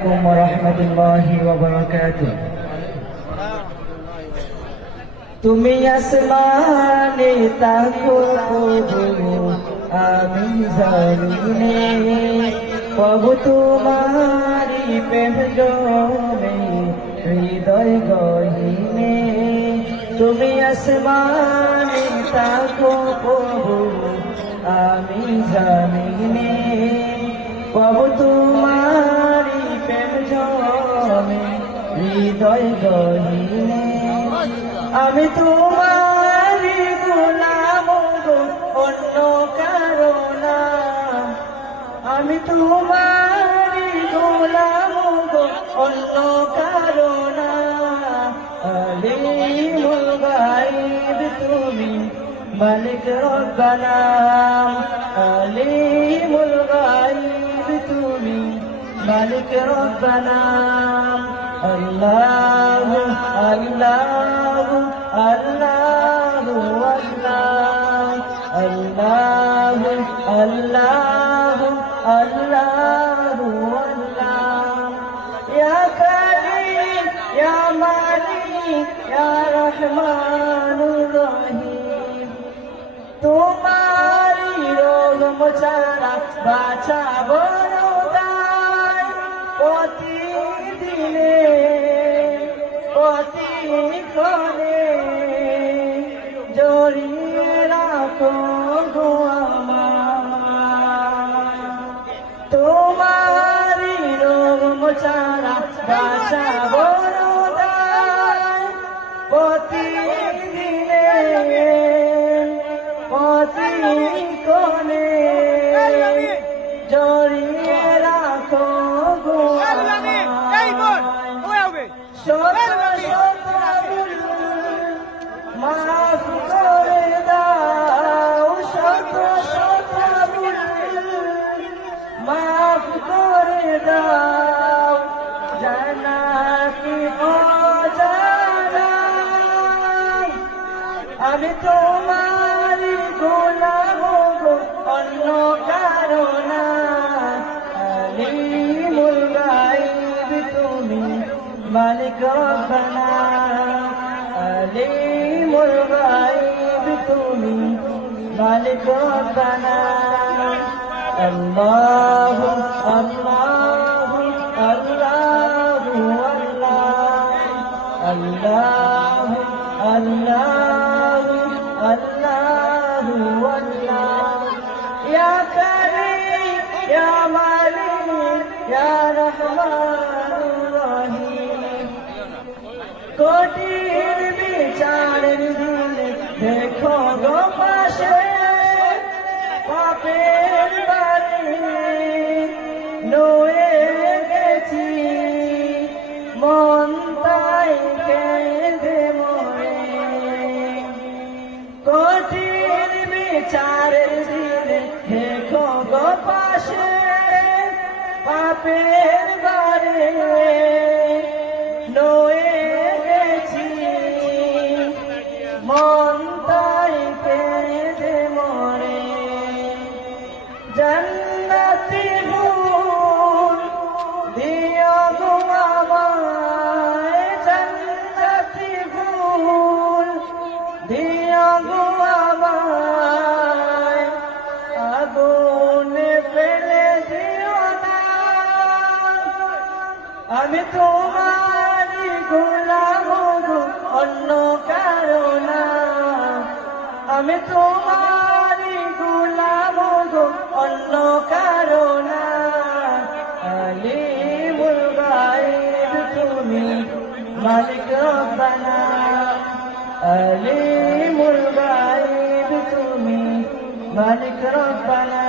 আলাইকুম ওয়া রাহমাতুল্লাহি ওয়া বারাকাতুহু। তুমি আসমানে তাকো প্রভু, আমি জমিনে প্রভু তোমারি প্রেম জমে হৃদয় গহীনে। তুমি আসমানে তাকো প্রভু, আমি জমিনে প্রভু তোমারি প্রেম জমে হৃদয় গহীনে। আমি তোমারি গোলাম গো, অন্য কারো না। আমি তোমারি গোলাম গো, অন্য কারো না। আলিমুল গায়ব তুমি, মালিক রব্বানা। আলিমুল গায়ব তুমি, মালিক রব্বানা। আল্লাহু আল্লাহু আল্লাহু আল্লাহু আল্লাহু আল্লাহু আল্লাহ। ইয়া কারীম ইয়া মালিক ইয়া রহমানুর রহিম। তোমারি রহম ছাড়া বাঁচা বড় দায়। প্রতিদিনে প্রতিক্ষণে জড়িয়ে রাখো গো আমায়। তোমারি রহম ছাড়া বাঁচা বড় দায়। প্রতিদিনে প্রতিক্ষণে জড়িয়ে রাখো গো আমায়। শত শত ভুল মাফ করে দাও, শত শত ভুল মাফ করে দাও। জানা কি অজানা, আমি তোমারি গোলাম গো, অন্য কারো না। আলিমুল গায়ব তুমি, মালিক রব্বানা। আলিমুল গায়ব তুমি, মালিক রব্বানা। আল্লাহু আল্লাহু আল্লাহু আল্লাহু আল্লাহু আল্লাহু আল্লাহ। ইয়া কারীম ইয়া মালিক ইয়া রহমানুর রহিম। কঠিন বিচারের দিনে দেখো গো পাশে, পাপের বাড়ি নয়ে গেছি। মন তাই কেঁদে মরে। কঠিন বিচারের দিনে দেখো গো পাশে, পাপের বাড়ি নয়ে গেছি। মন তাই কেঁদে মরে। জান্নাতি ফুল দিও গো আমায়, জান্নাতি ফুল দিও গো আমায়। আগুনে ফেলে দিও না, আমি তোমারি গোলাম গো, অন্য কারো না। আমি তোমারি গোলাম গো, অন্য কারো না। আলিমুল গায়ব তুমি, মালিক রব্বানা। আলিমুল গায়ব তুমি, মালিক রব্বানা।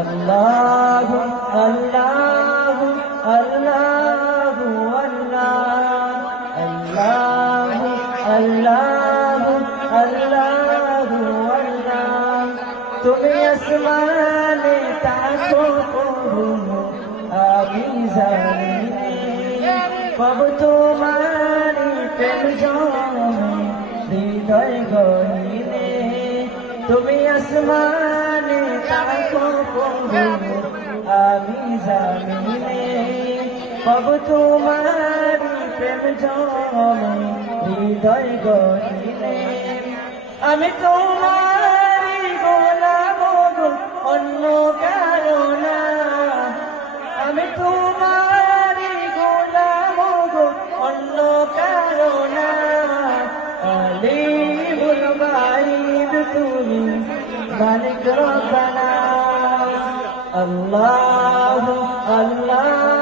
আল্লাহু আল্লাহু আল্লাহু আল্লাহু আল্লাহু আল্লাহু আল্লাহ। তুমি আসমানে তাকো প্রভু, আমি জমিনে প্রভু তোমারি প্রেম জমে হৃদয় গহীনে। তুমি আসমানে তাকো প্রভু, আমি জামিনে পাব তোমার প্রেম জমে হৃদয় গহিনে আমি তোমার গোলাম গো অন্য কারো না আমি তোমার গোলাম গো অন্য কারো না আলিমুল গায়ব তুমি মালিক রব্বানা আল্লাহু আল্লাহ